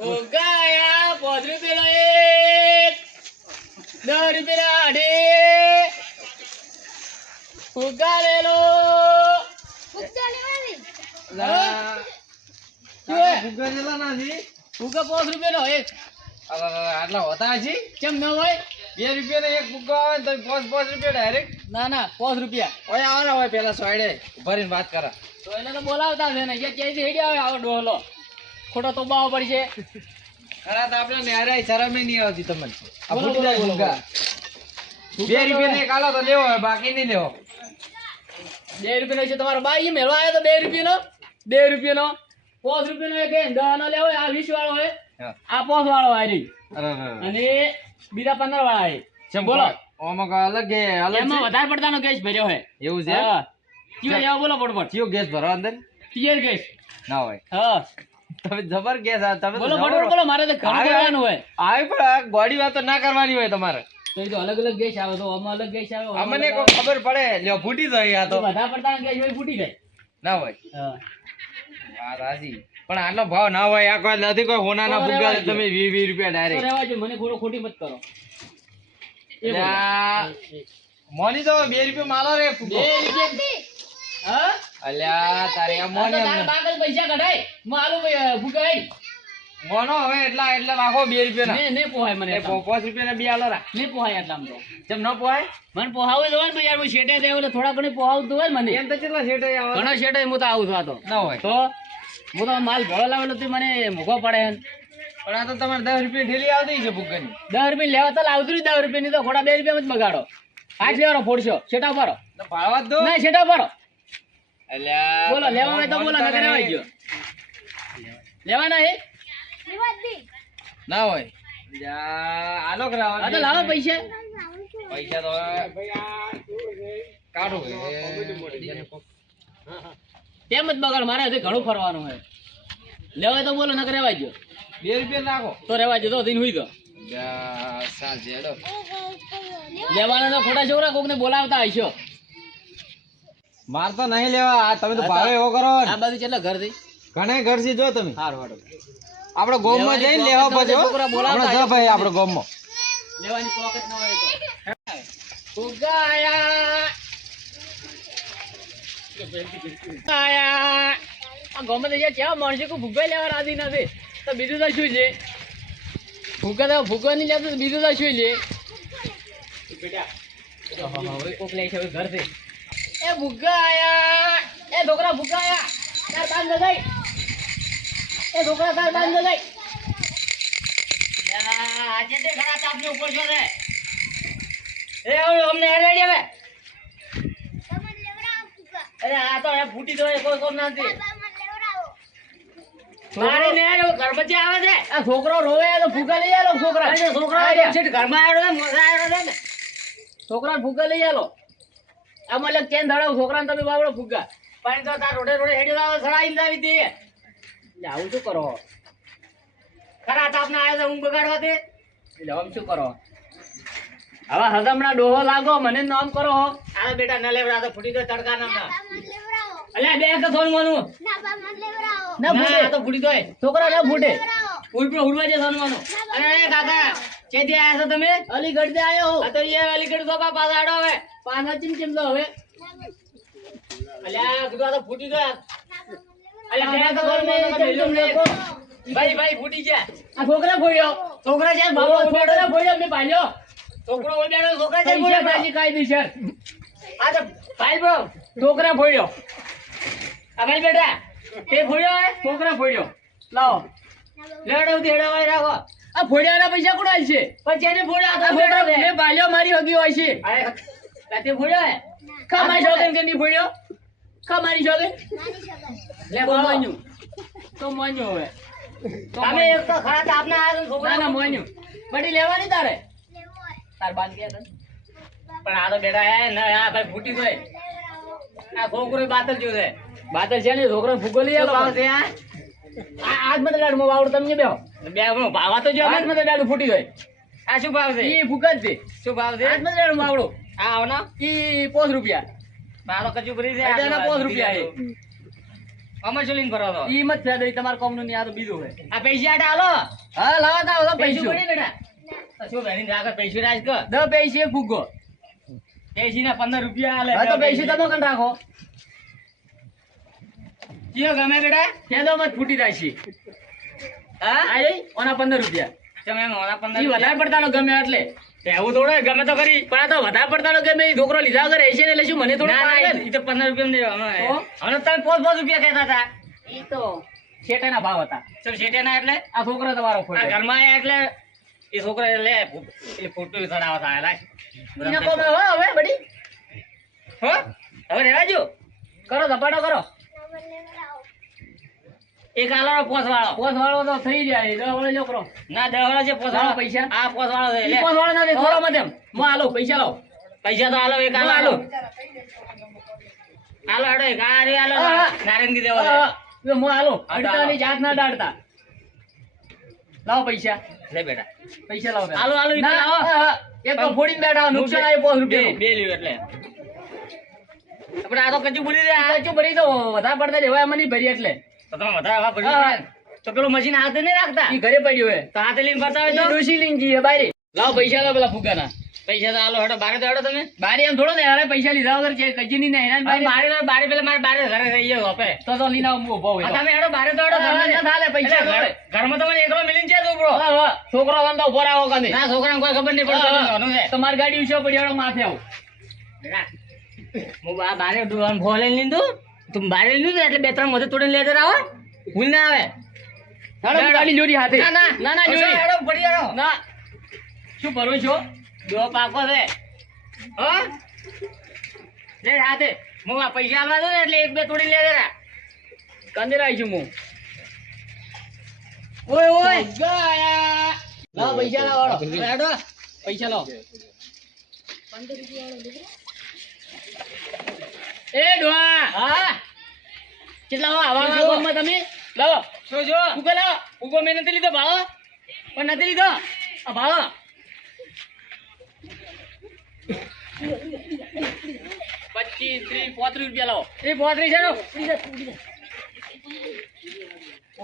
ઉગાયા 5 રૂપિયાનો એક 10 રૂપિયાના અઢી ઉગા લેલો ફુગ્ગા જેટલા ના છે? ઉગા 5 રૂપિયાનો એક આટલા હોતા છે? કેમ ન હોય 2 રૂપિયાનો એક ફુગ્ગો આવે ને તો 5 રૂપિયા ડાયરેક્ટ. ના ના 5 રૂપિયા ઓય આવો ને હોય પેલા સોયડે ભરીને વાત કરે. તો એને તો બોલાવતા છે ને ક્યાંથી હેડી આવે આવો ડોહલો ખોટો તો બાવો પડશે ખરા તો આપણે નેરાય શરમ નહીં આવતી તમને. આ બોલો, ફૂટી જાય બોલો, ફુગ્ગા. 2 રૂપિયાનો એક આલો તો લેવો હોય, બાકી નહીં લેવો. 2 રૂપિયાનો છે તમારો બાઈ મેળવા આવ્યો તો 2 રૂપિયાનો 2 રૂપિયાનો 5 રૂપિયાનો એક 10 નો લેવો આ 20 વાળો હોય હા. આ 5 વાળો આરી અરે અને બીજા 15 વાળા છે ચમ બોલો ઓમાં કા અલગ છે, અલગ એમાં છે. વધારે પડતાનો ગેસ ભર્યો છે એવું છે? હા કયો લેવો બોલો ફટફટ ચિયો ગેસ ભરો અંદર? ટીયર ગેસ ના હોય. હા તમે જબર ગેસ આ તમે તો બોલો જબર. ફટફટ બોલો મારે તો ઘણું આવે. કહેવાનું હોય આવી પણ આ ગોળી વાતો ના કરવાની હોય તમારે. તો એ તો અલગ અલગ ગેસ આવે તો આમાં અલગ ગેસ આવે આમાં અમને અલગ કોઈ આવે. ખબર પડે લ્યો ફૂટી જાય આ તો વધારે પડતાનો ગેસ હોય ફૂટી જાય ના હોય. હા વાત સાચી. પણ આટલો ભાવ ના હોય. આ કોઈ નથી કોઈ હોનાના તો ફુગ્ગા રહેવા તમે 20 રૂપિયા તો ડાયરેક્ટ. રહેવા દો, મને ખોટી મત કરો એ બોલો. મોની તો 2 રૂપિયા માલો રે ફુગ્ગો. 2 રૂપિયા હા અલ્યા તારે આ આ તો મોની તારા અમને. બાગલ પૈસા કઢાય માલું ફૂગાય મોનો હવે એટલા રાખો 2 રૂપિયા ને પોહાય મને ના. એટલામાં. 5 રૂપિયા ના 2 આલો રા. ને પોહાય એટલામાં તો જેમ ન પોહાય મને પોહાવું જ હોય ને યાર હું શેટે દે એટલે થોડા ઘણી પોહાવતું હોય ને મને એમ તો કેટલા શેઠ આવે ઘણા શેટે હું તો આવું છું આ તો ના હોય. તો હું તો માલ ભેળો લાવેલો તો મને મૂકો પડે પણ આ તો તમારે 10 રૂપિયા ઠેલી આવતી છે ફુગ્ગાની. 10 રૂપિયા લેવા તો લાવતું નહીં 10 રૂપિયા ની તો ખોટા 2 રૂપિયા જ બગાડો આઠ લેવાનો ફોડશો શેટા ભરો તો ભાળવા જ દો. ના શેટા ભરો અલ્યા બોલો લેવા હોય તો બોલો નકર રહેવા ગયો લેવાના હે ના હોય. અલ્યા આલો કરાવો. આ તો લાવો પૈસા પૈસા તો કાઢો. તેમ જ બગાડ મારે હજી ઘણું ફરવાનું હોય લેવા હોય તો બોલો નકર રહેવા ગયો 2 રૂપિયા નાખો. તો રહેવા ગયો તો દિન હુઈ ગયો સાંજે હેડો. લેવાના તો ખોટા છોકરા કોક ને બોલાવતા હશો માર તો નહીં લેવા. આ તમે તો ભાવે એવો કરો ને. આ બાજુ કેટલા ઘર થી ઘણા ઘર થી જો તમે હારું હારું આપણે ગોમમાં જઈને લેવા પછી હો. છોકરા બોલાવતા આપણે જો ભાઈ આપણે ગોમમાં લેવાની પોકેટ ન હોય તો ઉગાયા આ ગમે તે ક્યાં માણસો કોઈ ભૂગા લેવા રાજી નથી તો બીજું તો શું છે ભૂગા તો ભૂગા નહીં લેતું તો બીજું તો શું લે હવે કોક લે છે હવે ઘરથી એ ભૂગા આયા એ છોકરા ભૂગા આયા તાર બાંધ લગાઈ એ છોકરા તાર બાંધ લગાઈ આજે તે ઘણા તાપને ઉપર છો રે એ હવે અમને હેડે હવે અરે આ તો એ ફૂટી તો કોઈ કોમ નથી મારે ને આયો ઘર પછી આવે છે આ છોકરો રોવે તો ફૂગા લઈ આલો છોકરા છોકરા છે ઘરમાં આવ્યો છે મજા આવ્યો છે છોકરા ફૂગા લઈ આલો આ મને કેન ધડાવ છોકરાને તમે બાબડો ફૂગા પાણી તો તાર રોડે રોડે હેડી લાવો સડાઈ લાવી દે એટલે આવું શું કરો ખરા તાપના આવ્યો છે ઊંઘ બગાડવા તે એટલે આમ શું કરો હવે હદમણા ડોહો લાગો મને નામ કરો આ બેટા ન લેવડા તો ફૂટી તો તડકા ના અલ્યા બે તો સોન માનું ના ફૂટે આ તો ફૂટી તોય છોકરા ના ફૂટે ઉલપો ઉડવા જે સોન માનું અરે કાકા કેથી આયા છો તમે અલીગઢ થી આયો હું આ તો એ અલીગઢ તો પાછા આડો હવે પાછા ચીમ તો હવે અલ્યા કીધું આ તો ફૂટી ગયા અલ્યા બે તો સોન માનું તો મેલ્યો ને ભાઈ ફૂટી ગયા આ છોકરા ફોડ્યો છોકરા છે બાબો છોકરા ફોડ્યો મે પાલ્યો છોકરો ઓલ્યાનો છોકરા છે ફોડ્યો ભાઈ કાયદેસર આ તો ભાઈ બ્રો છોકરા ફોડ્યો આ ભાઈ બેટા તે ફોડ્યો હે છોકરા ફોડ્યો લાવો લેડો દેડા વાળી રાખો આ ફોડ્યાના પૈસા કોણ આલશે પણ જેને ફોડ્યા આ છોકરા મે પાલ્યો મારી હગી હોય છે આ તે ફોડ્યો હે કા મારી શોગન કે ની ફોડ્યો કા મારી શોગન લે મોન્યું તો મોન્યું હવે તમે એક તો ખરા તાપના આ છોકરા ના મોન્યું બડી લેવાની તારે તાર બાદ ગયા તને પણ આ તો બેટા હે ને આ ભાઈ ફૂટી ગઈ આ છોકરો બાતલ જો છે બાતલ છે ને છોકરો ફૂગો લઈ આલો ભાવ છે આ આજ મત લાડ મો વાવડ તમને બેહો બે ભાવા તો જો આજ મત લાડ ફૂટી ગઈ આ શું ભાવ છે ઈ ફૂગા જ છે શું ભાવ છે આજ મત લાડ માવડો આ આવના ઈ 5 રૂપિયા બારો કજુ ભરી છે આના 5 રૂપિયા છે અમે શું લઈને ફરો છો? ઈ મત ફેદરી તમારા કોમનું નહીં, આ તો બીજું છે. આ પૈસા આટા હાલો. હા લાવો તાવ તો પૈસું પૈસું પડી બેટા. તો શું બેહીને રાખો, પૈસું રાજ કર. 10 પૈસે ફૂગો. પૈસીના 15 રૂપિયા આલે. હા તો પૈસું તમે કણ રાખો. કયો ગમે બેટા? ફેદો મત ફૂટી જાય છે. હા? આ રે ઓના 15 રૂપિયા. તમે એમ ઓના 15 ઈ વધારે પડતાનો ગમે એટલે. એવું થોડો હોય, ગમે તો ખરી. પણ આ તો વધારે પડતાનો ગમે, ઈ છોકરો લીધા વગર રહેશે ને એટલે શું મને થોડું ના, ના, પાડે? ઈ તો 15 રૂપિયા નહીં. તો? હમણાં તમે 5 રૂપિયા કહેતા હતા. ઈ તો શેઠાના ભાવ હતા. ચલ શેઠિયાના એટલે આ છોકરો તમારો આ ખોટો. ઘરમાં આયા એટલે એ છોકરા લે એટલે ફોટો ચડાવવા થાય લાય. ઈના કોમે હો હવે બડી. હો હવે રહેવા જો. કરો ધપાટો કરો. એક આલાનો પોસ વાળો. પોસ વાળો તો થઈ જાય. 10 વાળો છોકરો. ના 10 વાળો છે પોસ લાવો વાળો. પૈસા. આ પોસ વાળો છે ઈ લે. પોસ વાળો નથી, થોડો મત એમ. મો આલો પૈસા લાવો. પૈસા તો આલો, એક આલો આલો. આલો હેડો, એક આ રે આલો. હા. નારંગી દેવો છે. હા, હા. મો આલો. હા, તો અડતાની જાત ના ડાળતા. લાવો પૈસા. લે બેટા પૈસા લાવો પેલા. આલો, આલો, ઈ તો ના, લાવો. હા, હા. એક તો ફોડીને બેઠા નુકસાન આવ્યું 5 રૂપિયા. બે લ્યો એટલે આપણે આ તો કચું બોલી દે. આ સાચું ભરી તો વધારે પડતા લેવાય મને ભરી એટલે. તો તમે વધારે હવા ભરી હા. પડે. તો પેલું મશીન હાથે નહીં રાખતા. ઈ ઘરે પડ્યું હે. તો હાથે લઈને ફરતા હોય ઈ તો ડોશી લઈને જઈએ બારે. લાવો પૈસા લાવો પેલા ફુગાના. પૈસા તો આલો હેડો, બારે તો હેડો તમે. બારે એમ થોડો ને હારે પૈસા લીધા વગર છે કજીની ને હેરાન બારે બારે. બારે પેલા મારે બારે ઘરે રહી ગયો હોપે. તો લઈને આવું ઉભો હોય આ તો. તમે હેડો બારે તો હેડો. હા, ઘરમાં ના ચાલે, પૈસા એટલે જોડે. ઘરમાં તમને એકલો મિલીને છે છોકરો. હા, હા. છોકરો વાંધો ઉભો રાવો કાને. ના છોકરાને કોઈ ખબર નહીં પડતી. નાનું છે. તમારી ગાડી ઉછો પડી હાલો માથે આવું. હું આ બારે દુકાન ફોલે લીધું. તું બારે લીધું એટલે 2-3 મોઢે તોડીને લેતા આવો. ભૂલ ના આવે. હાલો ગાડી જોડી હાથે. ના ના ના ના જોડી. હેડો પડી હેડો. ના. શું ભરો છો? દો પાકો છે. હા લે હાથે. હું આ પૈસા આલવા દઉં ને એટલે 1-2 તોડીને લે જરા. કંદેરાઈ છું હું. ઓય ઓય ગયા. લાવો પૈસા લાવો હાલો. હેડો. પૈસા લાવો. એ ડોહા. હા કેટલા હો આવા શું જો? ગામમાં તમે? લાવો. શું જો ઉભો લાવો. ઉગો મેં નથી લીધો ભાવ. પણ નથી લીધો. આ ભાવો. 25, 30, 35 રૂપિયા લાવો. એ 35 છે નો.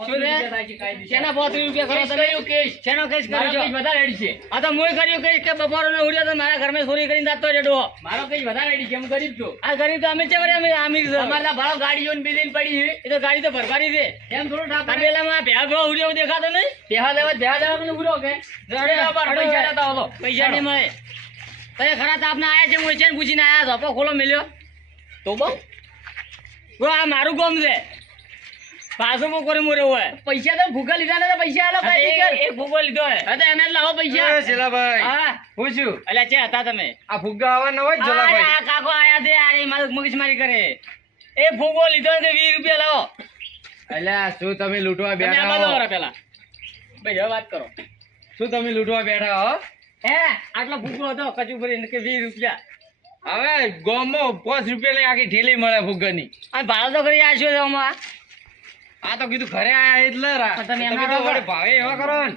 શું રે? શેના 35 રૂપિયા કરો તમે? કેસ. શેનો કેસ મારો કર્યો કેસ છો? વધારે રેડી છે. આ તો મુય કર્યું કેસ કે બપોરનો ઉડ્યો તો મારા ઘરમાં ચોરી કરીને જાતો રેડો. મારો કેસ વધારે રેડી છે. હું ગરીબ છું. આ ગરીબ તો અમે છે વળી, અમે આમીર છે. તમારે તો ભાડો ગાડી જોઈને બેસીને પડી છે. એ તો ગાડી તો ભરવાની છે. એમ થોડું ઠાપ પડે. તબેલામાં ભેગા ભેગા ઉડ્યો દેખાતો નહીં. બેહા દેવા મને ઉભરો કે રડે બાપા, રડે. પૈસા લેતા આવો તો. પૈસા નહીં મળે. તમે ખરા તો આપને આયા છે, હું છે ને પૂછીને આયા છો. આપો ખોલો મેલ્યો. તો બહુ બરો આ મારું ગામ છે. પાછો મો કરી મોરે હોય. પૈસા તો ભૂખા લીધા ને પૈસા આલો હા, કઈ એક ભૂગો લીધો હે. હા તો એને જ લાવો પૈસા. એ શીલાભાઈ હા હું છું અલ્યા છે હતા તમે. આ ફુગ્ગા આવવાના હોય જ આ જલાભાઈ. આ કાકો આયા છે, આ મારું મગજમારી કરે. એ ભૂગો લીધો છે 20 રૂપિયા લાવો. અલ્યા શું તમે લૂંટવા તમે આ બેઠા બાજુ હો? વાળા પેલા ભાઈ હવે વાત કરો. શું તમે લૂંટવા બેઠા હો? હે આટલો ભૂગો હતો કચું ભરીને કે 20 રૂપિયા. હવે ગામમાં 5 રૂપિયા લઈ આખી ઠેલી મળે ફુગ્ગાની. આ ભાડો તો કરી આશો છો આમાં. આ તો કીધું ઘરે આયા એટલે રા. પણ તમે તમે એમાં તો રહો. વળી ભાવે એવા કરો ને.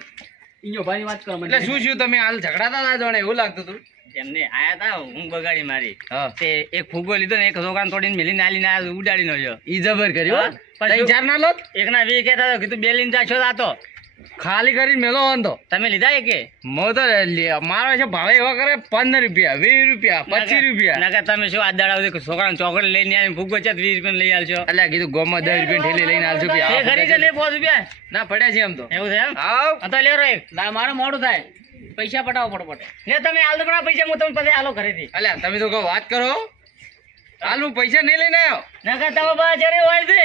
ઈયો ભાઈ વાત કરો એટલે શું તમે હાલ ઝઘડાતા હતા જાણે એવું લાગતું હતું. એમને આયા તા હું બગાડી મારી. હા તે એક ફૂગો લીધો ને એક છોકરાને તોડીને મેલીને આલીને આ ઉડાડી નો જો. ઈ જબર કર્યો હા, પણ ત્રણ શું- ચાર ના લોટ એકના 20 કહેતા હતા, કીધું 2 લઈને જાશો તો આ તો. ખાલી કરીને મેલો વાંધો. તમે લીધા એ કે મો તો મારો છે ભાવે એવા કરે 15 રૂપિયા 20 રૂપિયા 25 રૂપિયા. નકર તમે શું આ દાડા સુધી છોકરાને ચોકલેટ લઈને આવીને ફૂગો છે 20 રૂપિયા લઈ આલશો. અલ્યા કીધું ગોમાં 10 રૂપિયા ઠેલી લઈને આવજો કે એ ખરી છે લે 5 રૂપિયા. ના પડ્યા છે એમ તો. એવું છે એમ? આવ હા તો લેરો એક. મારે મોડું થાય પૈસા પટાવો ફટોફટ. ને તમે આલ દો પણ પૈસા હું તમને પછી આલો ઘરેથી. અલ્યા તમે તો કહો વાત કરો. હાલ હું પૈસા નહીં લઈને આવ્યો. નકર તમે બા જરે હોય છે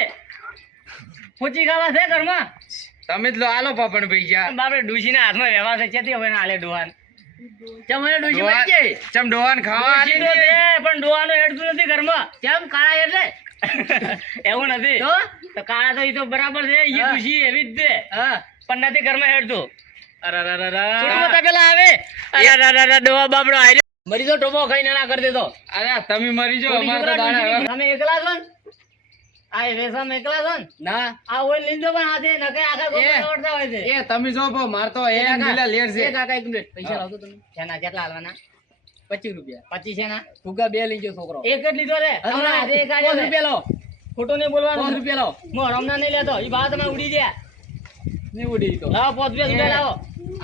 પૂછી ખાવા છે ઘરમાં. તમે જ લો આલો પાપણ પૈસા. બાપરે ડુશીના હાથમાં વ્યવહાર છે ક્યાંથી હવે ના આલે ડોહાન. તમને ડોશી મળી જાય. ચમ ડોહાન ખાવા આલી ડોશી તો નહીં. છે, પણ ડોહાનું હેડતું નથી ઘરમાં. કેમ કાળા એટલે એવું નથી તો તો કાળા તો ઈ તો બરાબર છે. ઈ હા. ડુશી એવી જ છે, હા પણ નથી ઘરમાં હેડતું. અરરરરર. છોટું તો પેલા આવે અરરરરર ડોહા બાપડો આયરો. મરી તો ટોપો ખાઈને ના કરી દેતો. અરે તમે મરી જાઓ ખોટી અમારે તો છોકરા દાડા ડોશી તમે એકલા છો ને? આ રેશમ એકલા છો ને? ના આ ઓય લીધો પણ હાથે નકે આખા એ. ગોળ દોડતા હોય છે. એ તમે જો પો માર તો એક લીલા લેર છે. એ કાકા એક મિનિટ પૈસા લાવતો તમે. શેના કેટલા હાલવાના? 25 રૂપિયા. 25 શેના? ફુગા 2 લઈ ગયો છોકરો. એક જ લીધો રે. હમણાં હાથે એક આલ્યો 5 છે. રૂપિયા લાવો. ખોટું નહીં બોલવાનું. 5 રૂપિયા લાવો. હું હરામના નહીં લેતો. ઈ ભાવ તમે ઉડી ગયા. નહીં ઉડી તો લાવો 5 રૂપિયા લાવો.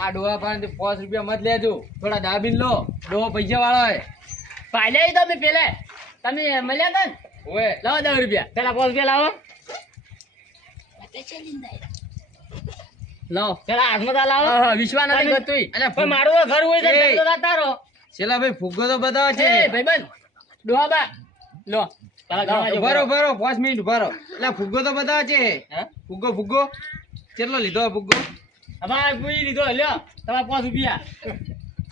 આ ડોહા પાસેથી 5 રૂપિયા મત લેજો, થોડા દાબીને લો. ડોહો પૈસા વાળો હે. પાલ્યા ઈ તમે પેલે તમે મળ્યા તા ને? ઓય લાવો 10 રૂપિયા. પેલા 5 રૂપિયા લાવો. લાવો પેલા હાથમાં તા લાવો. વિશ્વાસ નથી કરતું. અલ્યા, પણ મારું તો ઘર હોય તો એ. તમે તો જાતા રહો. છેલ્લા ભાઈ ફુગ્ગો તો બતાવો છે. એ ભાઈબંધ ડોહાબા લો પેલા ગણવા જો. ભરો ભરો 5 મિનિટ ભરો. એટલે ફુગ્ગો તો બતાવો છે. હે? ફુગ્ગો કેટલો લીધો આ ફુગ્ગો? અમારે પૂરી લીધો લ્યો તમારે 5 રૂપિયા.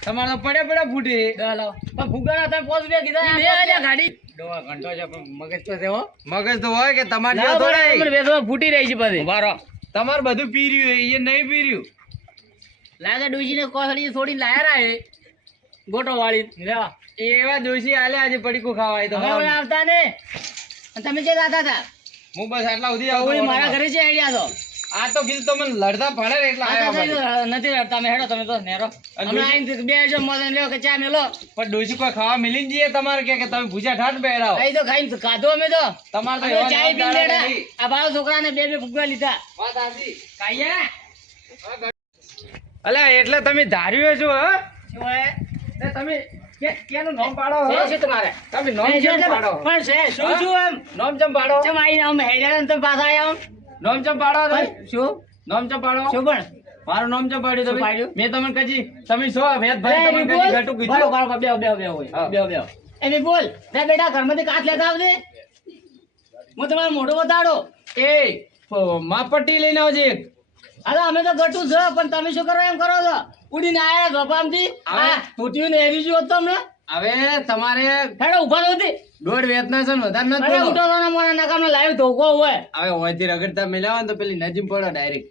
તમારે તો પડ્યા ફૂટી. દસ લાવો. પણ ફુગાના તમે 5 રૂપિયા કીધા. ઈ બે આલ્યા ગાડી. ડોહા ઘંટો છે પણ મગજ તો છે હો. મગજ તો હોય કે તમારે જેવો લાવો થોડા બરાબર, વેચવામાં ફૂટી રહી છે પછી. બારો તમારે બધું પી રહ્યું એ નહીં પી રહ્યું. લાગે ડોશીને કોથળી છોડીને લાયા રા એ ગોટો વાળી લેવા. એવા દોશી આલે આજે પડીકું ખાવા તો હવે હવે આવતા ને અને તમે જે જાતા હતા હું બસ આટલા સુધી ઓળી આવતો મારા ઘરે છે આઈડિયા તો આ તો કીધું તમે લડતા પડે ને એટલે આ આવ્યા તો પાછા. નથી રડતા તમે હેડો તમે તો નેરો અને હમણાં આઈને બે જો મદન લ્યો કે ચા મેલો પણ ડોશી કોઈ ખાવા મિલી જઈએ તમારે કે તમે ભૂજા ઠાઠ બેરાવો. કઈ તો ખાઈને ખાધો અમે તો તમારે તો અમે એવા ચાય પીને દાડા બેઠા. નહીં. આ ભાવ છોકરાને બે ફુગ્ગા લીધા. વાત સાચી. કાઈએ અલ્યા એટલે તમે ધાર્યું છો હે? શું હે ને તમે કેનું નામ પાડો છે હે? શું તમારે તમે નામ છે કેમ એટલે પાડો? પણ છે શું હા? શું એમ નામ ચમ પાડો? ચમ આઈને આમ હેડ્યા ને તમે પાછા આયા આમ? નામ ચમ પાડો તમે? શું નામ ચમ પાડો? શું પણ મારું નામ ચમ પાડ્યું શું તમે? પાડ્યું? મેં તમને કજી તમે છો વેદભાઈ એ તમને વિપુલ, કજી ઘટું બરો, કીધું. બરો, બેહો, હોય. હા. બેહો. એ વિપુલ, લે બેટા ઘરમાંથી કાચ લેતા આવજે. હું તમારો મોઢો બતાડો. એ માપટ્ટી લઈને આવજે એક. અરે અમે તો ગટું છે પણ તમે શું કરો એમ કરો છો ઉડીને આયા ગોપામથી હવે? આ તૂટ્યું ને એવી જો તો અમને હવે તમારે હેડો ઉભા નહોતી દોઢ વેતના છે ને વધારે નથી અરે બોલો. ઉઠો તો ને મોના નકામનો લાઈવ ધોકો હોય હવે હોયથી રગડતા મિલાવો ને તો પેલી નજીમ પડો ડાયરેક્ટ.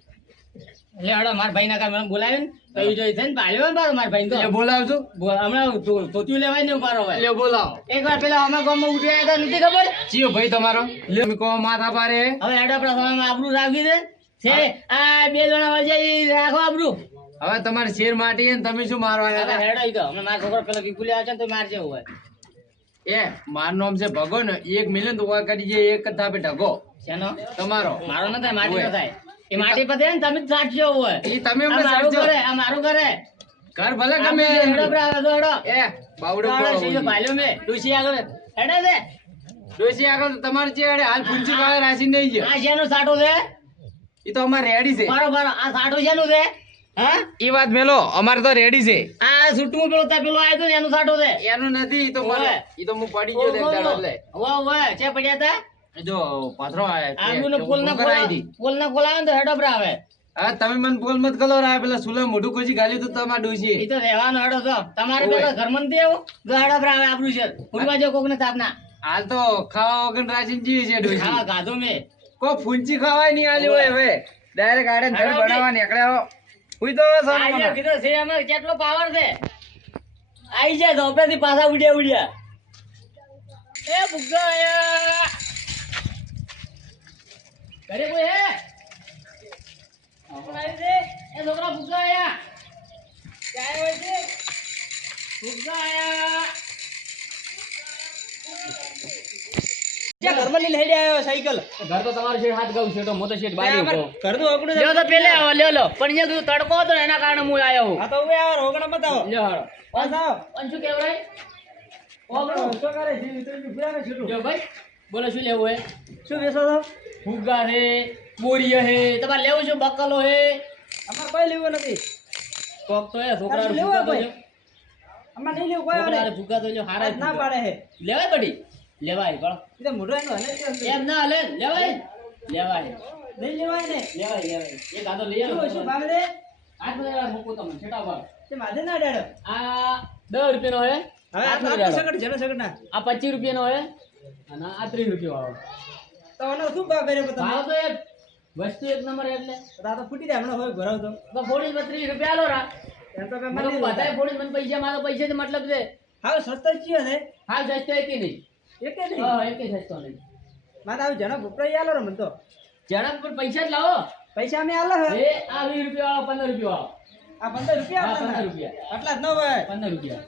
લે હેડો મારા ભાઈ નકામ બોલાવીને તો ઈ જોઈ છે ને પાડ્યો ને મારો મારા ભાઈ તો એટલે બોલાવજો. હમણાં ધોતિયું લેવાય ને ઉભા રહો એટલે બોલાવો. એકવાર પેલા અમે ગામમાં ઉઠી આવ્યા હતા નથી ખબર ચિયો ભાઈ તમારો લ્યો તમે કહો માથા પારે. હવે હેડો આપણા સમયમાં આબરૂ રાખી દે છે આ બે જણા વચ્ચે રાખો આબરૂ હવે તમારે શેર માટી છે ને તમે શું મારવાના હવે હતા? હેડો ઈ તો હમણાં મારા છોકરો પેલા વિપુલી આવે છે ને તો મારજે એવું હોય એ મારું નામ છે ભગો ને એક મિલિયન તો ઓય કરી જાય એક જ થાપે ઢગો શેનો તમારો. મારો ન થાય માટી હોય. ન થાય એ માટી પતે ને તમે જ સાચજો હોય ઈ તમે આ અમને મારું સાચજો. ઘરે આ મારું ઘરે ઘર ભલે ગમે હેડો બ્રા, હેડો, હેડો. એ બાવડો હેડો, પડો સીધો ભાલ્યો મેં ડૂસી આગળ હેડે છે ડોશી આગળ તો તમારે છે અડે હાલ પૂંછી પાસે રાશી નહીં છે. આ શેનું સાટું છે ઈ તો અમારે રેડી છે. બરોબર આ સાટું શેનું છે હા ઈ વાત મેલો અમારે તો રેડી છે. આ સુટું પેલું ત્યાં પેલું આવ્યું હતું ને એનું સાટું છે એનું નથી ઈ તો મને ઓવે. ઈ તો હું પડી ગયો એક દાડો એટલે વાહ વાહ છે પડ્યા તા જો પાથરો આલુ ને ફૂલ ના કરાવી દી. ફૂલ ના ખોલાવે ને તો હેડો બ્રા આવે હા તમે મને બોલ મત કરો રા પેલા સુલા મોઢું કોજી ગાલ્યું તો તમારે ડોશી. એ તો રહેવાનો હેડો તો તમારે ઓવે. પેલા ઘરમાં નથી આવું તો હેડો બ્રા આવે આપણું છે ફૂલવા જો કોક ને તાપના હાલ તો ખાવા વગર રાશી જીવી છે ડોશી. ખાવા ગાધું મેં કો ફૂંચી ખવાય નહીં આલી હોય હવે ડાયરેક્ટ આડે ઘર હાલો, બનાવવા નીકળ્યા હો. હુઈ તો આઈ સારું જા કીધું છે અમે કેટલો પાવર છે આઈ જા ધોપેથી પાછા ઉડ્યા એ બુગ્ગા આયા ઘરે કોઈ હે કોણ આવ્યું છે એ છોકરા બુગ્ગા આયા ક્યાં હોય છે બુગ્ગા આયા જ્યાં ઘરમાં લઈને હેડે આવ્યો સાયકલ ઘર તો તમારું છે હાથ ગાઉં છે તો મોટો શેઠ બારી ઉભો ઘર તો અકડું લ્યો તો પેલે આવો લ્યો લો પણ અહીંયા કીધું તડકો હતો ને એના કારણે હું આયો હું આ તો હવે આ રોગણા બતાવો. લ્યો હાલો બતાવો. પણ શું કહેવાય ઓગણું શું કરે છે તો ફિરાને છૂટું. જો ભાઈ બોલો શું લેવું હે શું બેસો છો? ફુગ્ગા હે બોરીએ હે તમારે લેવું છે બકલો હે અમાર કોઈ લેવું નથી. કોક તો હે છોકરા તારે લેવું હોય કોઈ? અમાર નહીં લેવું કોઈ આવે. ફુગ્ગા તો જો હારા જ ના ફુગ્ગા. પાડે હે. લેવાય બડી લેવાય પણ ઈ તો મોઢું એનું હલે છે. એમ ના હલે લેવાય લેવાય નહીં લેવાય ને. લેવાય એ દાદો લઈ આવો શું ભાવ દે? હાથ માં મૂકું તમને છેટા ભાવ તે માથે ના ડાડો. આ 10 રૂપિયાનો હે હવે હાથ આ માં તો રેડો. સગડ જનો સગડ ના. આ 25 રૂપિયાનો હે અને આ 30 રૂપિયા વાળો તો આનો શું ભાવ કર્યો તમે? ભાવ તો એક વસ્તુ એક નંબર એટલે તો આ તો ફૂટી જાય હમણાં હોય ભરાવ તો. તો 30 રૂપિયા આલો રા એમ તો કઈ મને મને બધાય ફોડી મને પૈસા મારો પૈસા થી મતલબ છે હાવ સસ્તો જ ચિયો છે. હાલ સસ્તો એકે નહીં એક જ નહીં. હા એકે સસ્તો નહીં મારે આવું જણા ભૂપરાઈ આલો રે મને તો. જણા પર પૈસા જ લાવો પૈસા અમે આલો હે. એ આ 20 રૂપિયા વાળો 15 રૂપિયા આ 15 રૂપિયા હા, આપવાના. 15 રૂપિયા. આટલા જ ન હોય. 15 રૂપિયા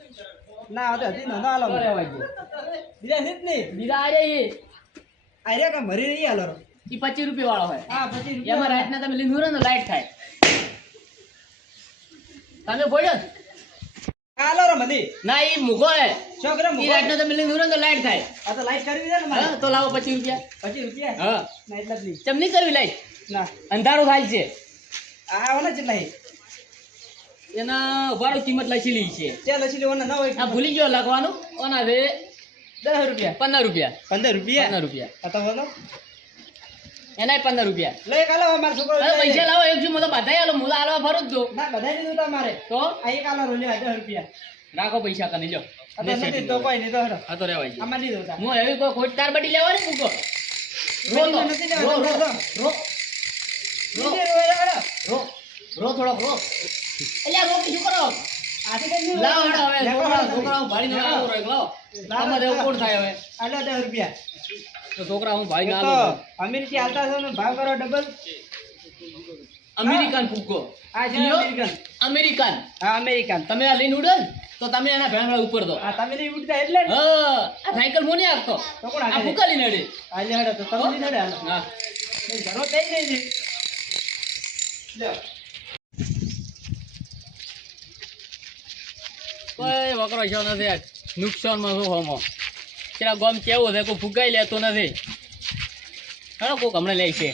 ના હવે હજી ન આલો તો મને. લેવાય છે બીજા છે જ નહીં. બીજા આ રહી આર્યા કા મરી રહી હાલો ઈ 25 રૂપિયા વાળો હોય હા 25 એમાં રાતના તમે લીંબુ ને લાઈટ થાય તમે બોલ્યો ને? હાલો રો મધી ના ઈ મૂકો હે છોકરા ઈ મુકો રાતના તમે લીંબુ ને લાઈટ થાય આ તો લાઈટ કરવી છે ને મારે હા તો લાવો 25 રૂપિયા 25 રૂપિયા હા ના એટલા જ નહીં ચમ નહીં કરવી લાઈટ ના અંધારું થાય છે આ ઓને કેટલા હે એના ઉભારો કિંમત લખેલી છે ચાલ લસી લેવાના ના હોય આ ભૂલી ગયો લખવાનું ઓના વે 10 રૂપિયા 15 રૂપિયા 15 રૂપિયા 15 રૂપિયા આ તો બોલો એનાય 15 રૂપિયા લે કાલો મારો છોકરો અરે પૈસા લાવો એક મને બધાય આલો મુલા આલવા ફરું જ દો ના બધાય દીધું તમારે તો આ એક આલો રો લે 10 રૂપિયા રાખો પૈસા કની લ્યો આ તો નથી તો કોઈ નહીં તો હરો આ તો રેવાય છે આમાં દીધું તા હું એવી કોઈ ખોટ તાર બટી લેવાની મૂકો રો તો નથી લેવા રો રો રો નથી લેવા રો રો થોડો રો અલ્યા રો શું કરો આથી કઈ લાવો હવે છોકરા હું ભાડી ના આલો રે લાવો આમાં દેવ કોણ થાય હવે આટલા 10 રૂપિયા તો છોકરા હું ભાઈ ના તો આલો અમેરિકી હાલતા છો ને ભાવ કરો ડબલ અમેરિકન ફૂકો આ છે જીઓ? અમેરિકન અમેરિકન હા અમેરિકન તમે આ લઈને ઉડો ને તો તમે એના ભેંગડા ઉપર દો આ તમે નહીં ઉડતા એટલે ને હા આ સાયકલ મોને આપતો તો કોણ આ આગળ ફૂકા લઈને અડે આજે હડો તો તમે નહીં હડે હાલો હા ઘરો થઈ ગઈ છે લ્યો કોઈ વકરો છો નથી આ નુકસાનમાં શું હોમો પેલા ગોમ કેવું છે કોઈ ફૂગાઈ લેતો નથી હેડો કોક હમણાં લે છે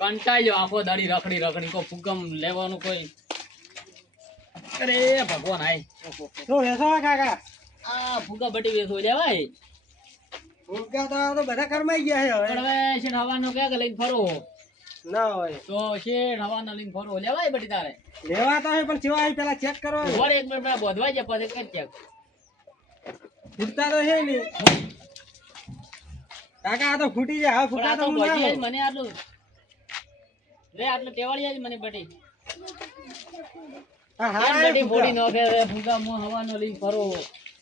કંટાળ્યો આખો દાડી રખડી રખડી કોઈ ફૂગમ લેવાનું કોઈ અરે ભગવાન આય તો વેસો કાકા આ ફૂગા બટી વેસો લેવાય ભૂકા તો બધા કરમાઈ ગયા છે પણ હવે હવે છે હવાનો ક્યાં લઈને ફરો ના હોય તો શેઠ હવાનો લઈને ફરો લેવાય બટી તારે લેવા તો હોય પણ કેવા હોય પેલા ચેક કરો વર એક મિનિટ પેલા બોધવાઈ જાય પછી કઈ ચેક ફૂટતા તો છે ને કાકા આ તો ફૂટી જાય હા પણ ફૂટા આ તો તો હું ના બોધી લઉં. મને આટલું લે આટલું ટેવાળી આજ મને બટી હા કેમ હા બટી ફોડી નાખે રે ફૂગા મો હવાનો લઈને ફરો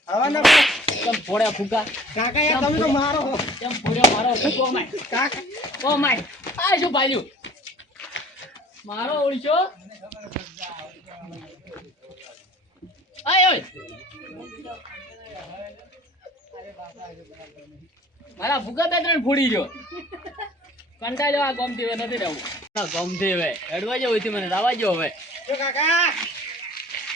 હવા ના પડે. કેમ ફોડ્યા ફૂગા કાકા યાર તમે તો મારો કેમ ફોડ્યો મારો ફૂગો માય કાકા ઓ માય આ શું ભાલ્યું મારો ઓળશો આય ઓય મારા ફૂગા બે ત્રણ ફોડી ગયો કંટાળ્યો આ ગમતી હવે નથી રહેવું આ ગમતી હવે હેડવા જેવું હોય મને રાવા જેવો હવે જો કાકા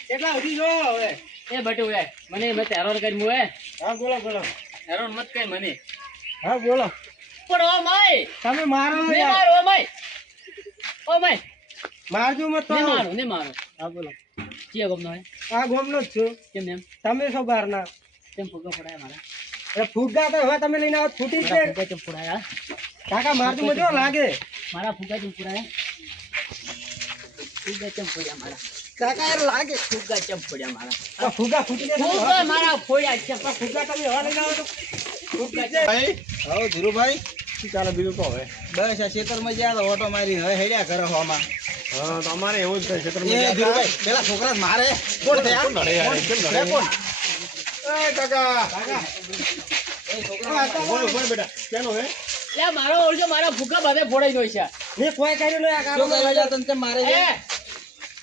કેટલા સુધી જો હવે એ બટુ એ મને મેં હેરાન કરી મુએ હા બોલો બોલો હેરાન મત કઈ મને હા બોલો પણ ઓ માય તમે મારો ને યાર. મારો ઓ માય ઓ માય મારજો મત તો ને મારો ને મારો હા બોલો ચિયા ગમનો હે આ ગોમનો જ છું કેમ એમ તમે છો બહારના કેમ ફૂગા ફોડાય મારા એટલે ફૂગા તો હવે તમે લઈને આવો ફૂટી જ મારા છે ફૂગા કેમ ફોડાયા કાકા મારજો મજો લાગે મારા ફૂગા કેમ ફોડાયા ફૂગા કેમ ફોડ્યા મારા કાકા યાર લાગે ફૂગા કેમ ફોડ્યા મારા આ ફૂગા ફૂટી જાય ફૂગા મારા ફોડ્યા છે પણ ફૂગા તમે હવા લઈને આવો તો ફૂટી જ જાય. ભાઈ હા ધીરુભાઈ શું ચાલે બીજું કહો હવે બસ આ ખેતરમાં જ્યાં તો ઓટો મારી હવે હેડ્યા કરે હોમાં હા તો અમારે એવું જ થાય એ ક્ષેત્રમાં ધીરુભાઈ પેલા છોકરા મારે કોણ થયા કોણ લડે યાર? કેમ લડે? હે, કોણ એ કાકા કાકા એ છોકરા બોલો બોલ બેટા કેનો હે લે મારો ઓળજો મારા ફૂગા બધે ફોડાઈ દો છે મેં કોઈ કર્યું નહીં આ શું કાકા કરવા જા તને મારે છે?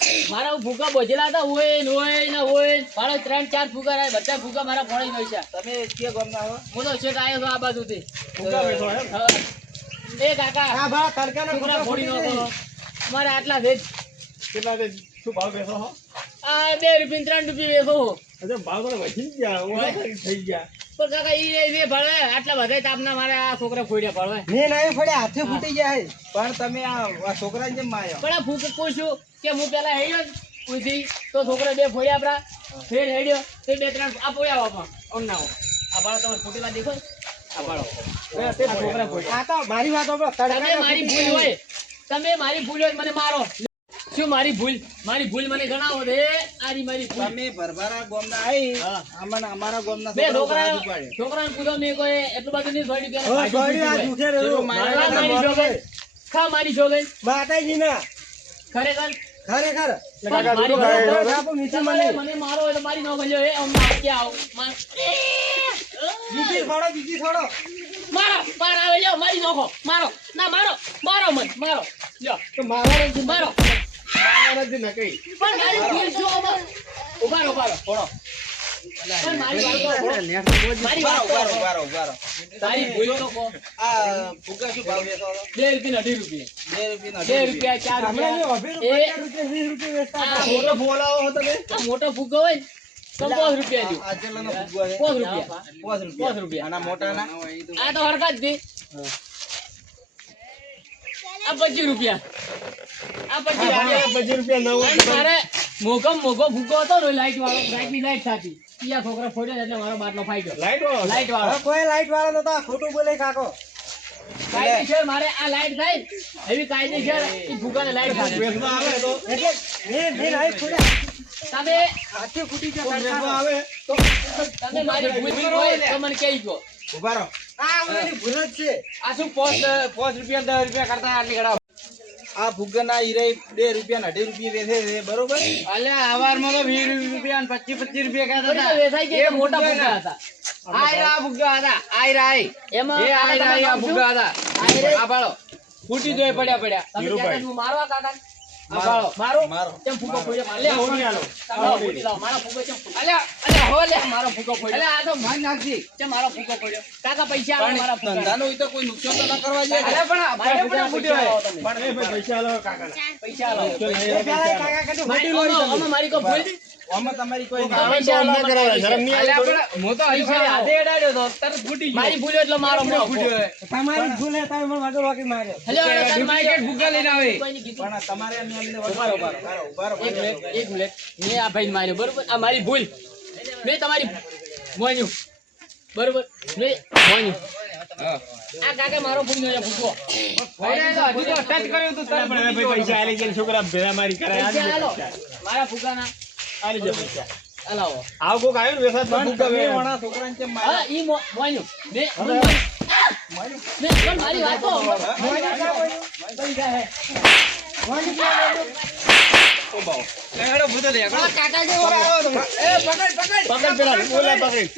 એ મારા ફૂગા બોજેલા હતા હોય ને હોય ને હોય મારો 3-4 ફૂગા રહ્યા બધા ફૂગા મારા ફોડાઈ દો છે તમે કે ગામના હો હું તો શેઠ આવ્યો છું આ બાજુથી ફૂગા બેઠો હે હા. એ કાકા હા બા તડકાના ફૂગા ફૂગા ફોડી ફૂટી નાખો જાય. મારે આટલા છે જ. કેટલા છે શું ભાવ બેસો હો આ 2 રૂપિયા 3 રૂપિયા વેચો અરે ભાવ તો વધી જ ગયા ઓલા થઈ ગયા પણ કાકા ઈ ભળે આટલા બધા તાપના મારે આ છોકરા ફોડ્યા ભળવે મેં નહીં ફળ્યા હાથે ફૂટી જાય પણ તમે આ છોકરાને જેમ માર્યો પણ આ ફૂગ પૂછ્યું કે હું પેલા હેડ્યો ઉધી તો છોકરા 2 ફોડ્યા આપડા ફેર હેડ્યો તે 2-3 આ ફોડ્યા બાપા ઓન ના આ ભાળો તમે ફૂટેલા દેખો આ ભાળો તે છોકરા ફોડ્યા આ તો મારી વાત હોભળો. તમે તડકાના મારી ફૂટી ભૂલ જાય. હોય તમે મારી ભૂલ હોય તો મને મારો શું મારી ભૂલ મને ગણાવો રે આરી મારી ભૂલ તમે ભરભરા ગામના આવી હા. અમારા ગામના બે છોકરા છોકરા હાથ ઉપાડ્યો. છોકરાને પૂછો નહીં કોઈ એટલું બધું નહીં છોડ્યું કે હવે ભાજી છોડ્યું આ પીધી હોય. જૂઠે રહ્યું. મારા ખા મારી મારા જોગન ખા મારી જોગન માતાજીના ખરેખર ખરેખર પણ મારી ભાઈ, જોગન બાપુ નીચે તમારે મને મને મારો હોય તો મારી નાખો લ્યો એ અમને ક્યાં આવો બીજી થોડો મારો પાર આવે લ્યો મારી નાખો મારો ના મારો મત મારો લ્યો તો મારવાનો જ મારો મારા નથી નકઈ પણ મારી ભૂલ શું આમાં ઉભા રહો થોડો પણ મારી વાત તો સાંભળો. મારી વાત તો સાંભળો. ઉભા રહો, ઉભા રહો. તારી ભૂલ તો કહો. આ ફુગ્ગા શું ભાવ વેચો છો? 2 રૂપિયા 2 રૂપિયા 2 રૂપિયા 2 રૂપિયા 4 રૂપિયા આ મોટો ફોલાવો હતો ને આ મોટો ફુગ્ગો હોય ને તો 5 રૂપિયા દઉં. આ ચેલાનો ફુગ્ગો છે? 5 રૂપિયા 5 રૂપિયા. આના મોટાના? આ તો હરખા જ દે. આ 25 રૂપિયા આ 25 રૂપિયા. 25 રૂપિયા અને મારે મોઘો ફુગ્ગો હતો ને લાઈટ વાળો લાઈટની લાઈટ થાતી ઈયા છોકરા ફોડ્યો એટલે મારો બાટલો ફાટ્યો. લાઈટ વાળો કોઈ લાઈટ વાળો નતો ખોટું બોલે કાકો કાયદેસર મારે આ લાઈટ થાય ને, એવી કાયદેસર ઈ ફુગ્ગાને લાઈટ થાય. વેચવા આવે તો એટલે મેં લાઈટ ફોડ્યા તમે હાથે ફૂટી ગયા વેચવા આવે તો તમે મારી ભૂલ હોય તો મને કહી દો. ઉભા રહો. આ ઓલી ભૂલ જ છે આ શું 5 રૂપિયા 10 રૂપિયા કરતા આટલી ગળા આ ફુગ્ગાના હીરે 2 રૂપિયા 2.5 રૂપિયા વેચે છે, બરોબર? અલ્યા હવારમાં તો 20 રૂપિયા અને 25 રૂપિયા થોડી તો વેચાઈ ગઈ, એ મોટા ફુગ્ગા હતા. આ ફુગ્ગા હતા એમાં એ આ ફુગ્ગા હતા આ પાડો ફૂટી જોઈ પડ્યા તમે કહેતા હું મારવા કાકા આ પાડો મારો મારો. કેમ ફુગ્ગો ફોડ્યો લે હોની આલો તમારો ફૂટી લાવો મારો ફુગ્ગો કેમ ફોડ્યો? અલ્યા હો લે મારો ફુગ્ગો ફોડ્યો અલ્યા આ તો માર નાખજી કેમ મારો ફુગ્ગો ફોડ્યો? કાકા પૈસા આલો મારા પણ ફુગ્ગા. ધંધાનું ઈ તો કોઈ નુકસાન તો ના કરવા જોઈએ. અલ્યા પણ મારા પણ ફૂટ્યો ફુગ્ગા હોય. તમે. પણ એ ભાઈ પૈસા આલો કાકા પૈસા આલો કાકા કીધું અમે મારી કોઈ ભૂલ હતી? આમાં તમારી કોઈ પૈસા આલો, મને શરમ નહીં અલ્યા આવી પણ હું તો હજી ખાલી હાથે અડાડ્યો તો તરત ફૂટી ગયો મારી ભૂલ એટલે મારો મોં ફૂટ્યો હોય. તમારી ભૂલ હે તમે મને વાગો વાગી માર્યો હેલો ડુપ્લિકેટ ફુગ્ગા લઈને આવે કોઈને કીધું? પણ તમારે એમને એમને ઉભા રહો, ઉભા રહો. ઉભા રહો, ઉભા રહો. એક મિનિટ મેં આ ભાઈને માર્યો બરોબર આ મારી ભૂલ મેં તમારી મોન્યું બરોબર મેં મોન્યું હા. આ કાકે મારો ભૂલ નો ફૂટવો ફોડ્યા તો હજુ તો ટચ કર્યું તું તરત પણ હવે પૈસા આલી જાય છોકરા ભેરા મારી કરે પૈસા હાલો મારા ફુગાના આલી જાય પૈસા હલાવો આવ કોક આવ્યું ને વેસાત પણ ફુગ્ગા તમે વેચવા. વણા છોકરાને કેમ હા માર્યા? ઈ મોન્યું મેં પણ મારી વાત તો પૈસા હે હેડો ભૂતો દે કાકા જેવો આવ્યો તમે પકડ પેલા બોલા પકડ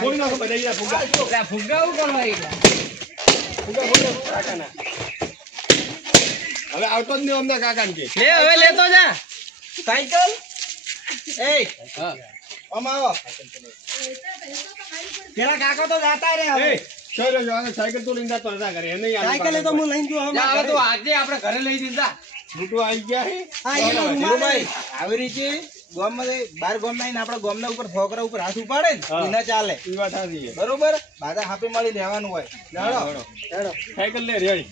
કોઈ નાખો બધા ઈ ફુગ્ગા અલ્યા ફુગ્ગા હું કરવા આવી ફુગ્ગા બોલો કાકાના હવે આવતો જ નહીં અમને કાકા ને કે લે હવે લેતો જા સાયકલ એ હા આમ આવો. પેલા કાકા તો જાતા રે હવે ચલો જો આને સાયકલ તો લઈને જતો હતા ઘરે એને સાયકલ તો હું લઈને ગયો જા હવે તું આજે આપણે ઘરે લઈ દીધા લૂટો આવી ગયા હે ધીરુભાઈ, આવી રીતે ગામમાં બાર ગામના આઈને આપણા ગામના ઉપર છોકરા ઉપર હાથ ઉપાડે ને હા. ઈ ના ચાલે, ઈ વાત સાચી છે બરોબર? બાધા હાપે મળી લેવાનું હોય. હેડો સાયકલ લે રેડી